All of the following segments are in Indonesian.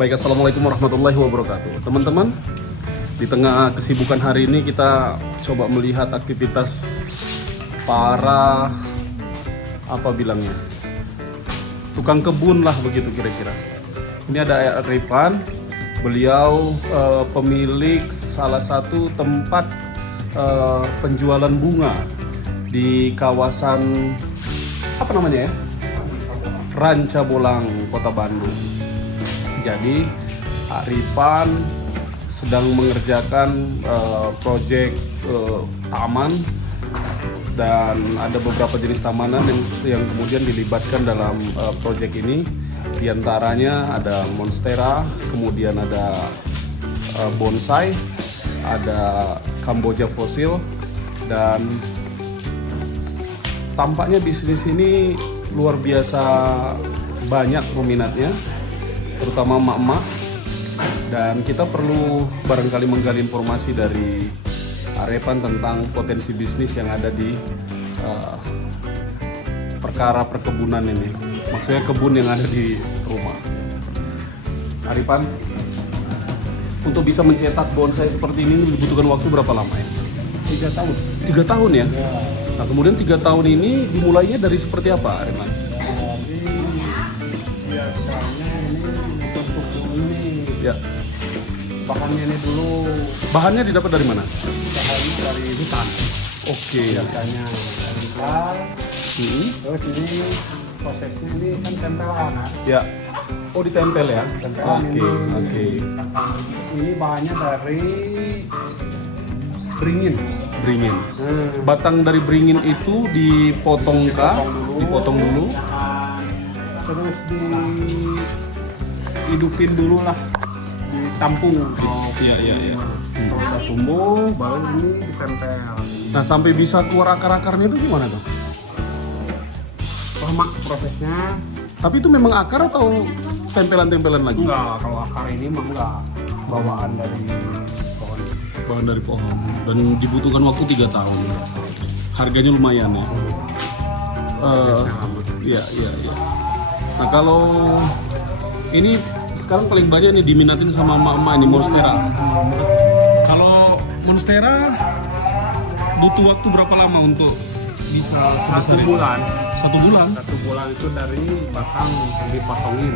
Baik, assalamualaikum warahmatullahi wabarakatuh. Teman-teman, di tengah kesibukan hari ini kita coba melihat aktivitas para tukang kebun lah begitu kira-kira. Ini ada Ripan, beliau pemilik salah satu tempat penjualan bunga di kawasan Ranca Bolang, Kota Bandung. Jadi Ripan sedang mengerjakan proyek taman, dan ada beberapa jenis tamanan yang kemudian dilibatkan dalam proyek ini. Di antaranya ada monstera, kemudian ada bonsai, ada kamboja fosil, dan tampaknya bisnis ini luar biasa banyak peminatnya, terutama emak-emak. Dan kita perlu barangkali menggali informasi dari Ripan tentang potensi bisnis yang ada di perkara perkebunan ini. Maksudnya kebun yang ada di rumah. Ripan, untuk bisa mencetak bonsai seperti ini dibutuhkan waktu berapa lama ya? 3 tahun. 3 tahun ya? Ya. Nah, kemudian 3 tahun ini dimulainya dari seperti apa, Ripan? Jadi biasanya ini untuk ini Ya. bahannya ini dulu Bahannya didapat dari mana? bahannya dari hutan. Oke. Biasanya dari hutan. Terus ini prosesnya ini kan tempelan. Ya. Oh, ditempel ya? Tempelan Oke, ini. oke. Ini bahannya dari beringin. Beringin. Batang dari beringin itu dipotong kah? Dipotong dulu. Terus dihidupin dulu lah, ditampung. Iya, iya, iya. Kalau udah tumbuh, baru ini ditempel. Nah, sampai bisa keluar akar-akarnya itu gimana tuh? Lama prosesnya. Tapi itu memang akar atau tempelan-tempelan lagi? Enggak, kalau akar ini mah enggak, bawaan dari pohon. Bahan dari pohon. Dan dibutuhkan waktu 3 tahun. Harganya lumayan ya. Iya, iya, iya. Nah, kalau ini sekarang paling banyak nih diminatin sama emak-emak ini monstera. Kalau monstera butuh waktu berapa lama untuk bisa sebesar 1 ini? bulan. 1 bulan. 1 bulan itu dari batang yang dipotongin.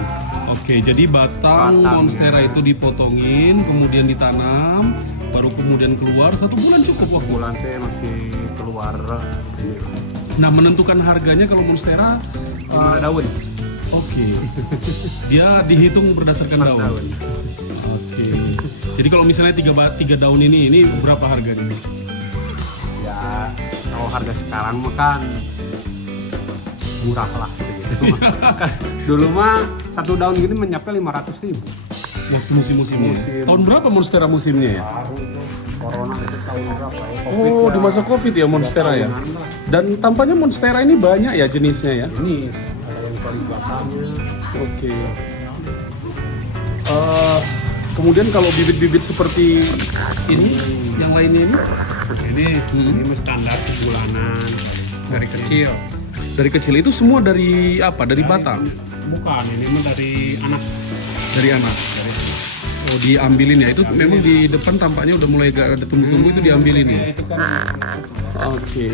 Oke, jadi batang monstera itu dipotongin, kemudian ditanam, baru kemudian keluar. 1 bulan cukup waktu. Bulan teh masih keluar ini. Nah, menentukan harganya kalau monstera, 5 daun. oke, dia dihitung berdasarkan daun. Daun. Oke. Jadi kalau misalnya 3 daun ini berapa harganya? Ya, kalau harga sekarang mah kan murah lah gitu. Dulu mah 1 daun gini mencapai 500.000. Waktu musim-musimnya. Musim. Tahun berapa monstera musimnya ya? Baru itu corona itu tahun berapa ya? Oh, di masa Covid ya monstera ya. Dan tampaknya monstera ini banyak ya jenisnya ya. Ini ada yang paling belakangnya. Oke. Kemudian kalau bibit-bibit seperti ini, yang lainnya ini, Ini standar sebulanan dari kecil. dari kecil itu semua dari apa? Dari batang, Bukan, ini mah dari anak. dari anak. Oh, diambilin ya. Itu memang di depan tampaknya udah mulai gak ada tumbuh-tumbuh, itu diambilin ya. Itu kan Oke.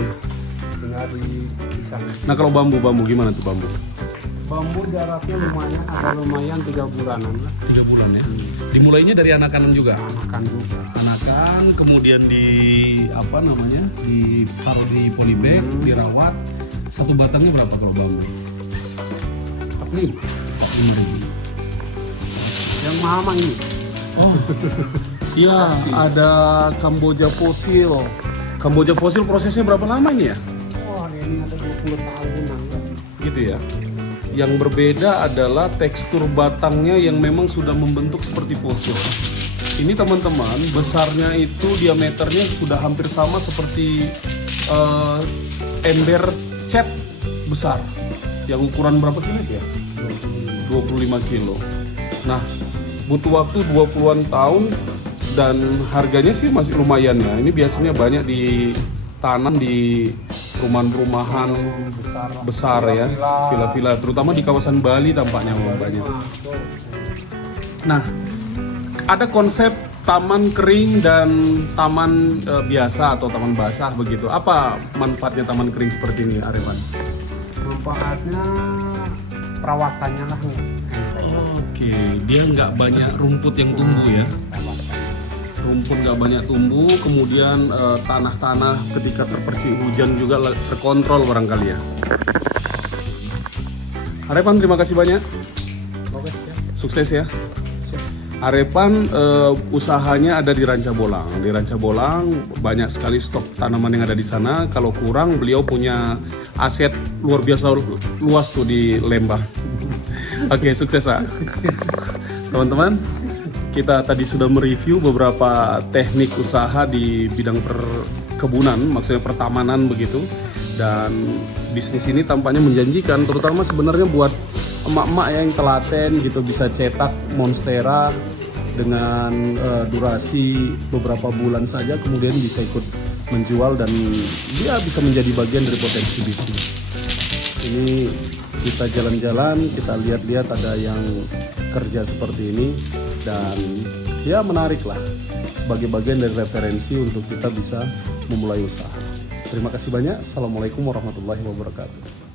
tinggal dipisah. Nah, kalau bambu gimana tuh bambu? Bambu jaraknya lumayan 3 bulanan lah. 3 bulan ya. Dimulainya dari anakan juga. Anakan juga. Anakan, kemudian ditaruh di polybag, dirawat. 1 batangnya berapa kalau bambu? Tapi yang mahal mah ini. Oh, iya, ada kamboja fosil. Kamboja fosil prosesnya berapa lama ini ya? Wah, ini ada 20 tahunan. Gitu ya. Yang berbeda adalah tekstur batangnya yang memang sudah membentuk seperti fosil. Ini teman-teman, besarnya itu diameternya sudah hampir sama seperti ember cat besar. Yang ukuran berapa kilo ya? 25 kilo. Nah, butuh waktu 20-an tahun dan harganya sih masih lumayan ya. Ini biasanya banyak ditanam di perumahan-perumahan besar ya, villa-villa, terutama di kawasan Bali tampaknya banyak. Nah, ada konsep taman kering dan taman biasa atau taman basah begitu. Apa manfaatnya taman kering seperti ini, Arifan? Manfaatnya perawatannya lah nih. Oke, dia nggak banyak rumput yang tumbuh ya. Rumput nggak banyak tumbuh, kemudian tanah-tanah ketika terpercik hujan juga terkontrol barangkali ya. Arifan, terima kasih banyak. Oke, ya. Sukses ya. Arifan usahanya ada di Ranca Bolang. Di Ranca Bolang banyak sekali stok tanaman yang ada di sana. Kalau kurang, beliau punya aset luar biasa luas tuh di Lembang. Oke, sukses ya. Teman-teman, kita tadi sudah mereview beberapa teknik usaha di bidang perkebunan, maksudnya pertamanan begitu. Dan bisnis ini tampaknya menjanjikan, terutama sebenarnya buat emak-emak yang telaten gitu, bisa cetak monstera dengan durasi beberapa bulan saja, kemudian bisa ikut menjual dan dia bisa menjadi bagian dari potensi bisnis. Ini kita jalan-jalan, kita lihat-lihat ada yang kerja seperti ini dan ya menarik lah sebagai bagian dari referensi untuk kita bisa memulai usaha. Terima kasih banyak. Assalamualaikum warahmatullahi wabarakatuh.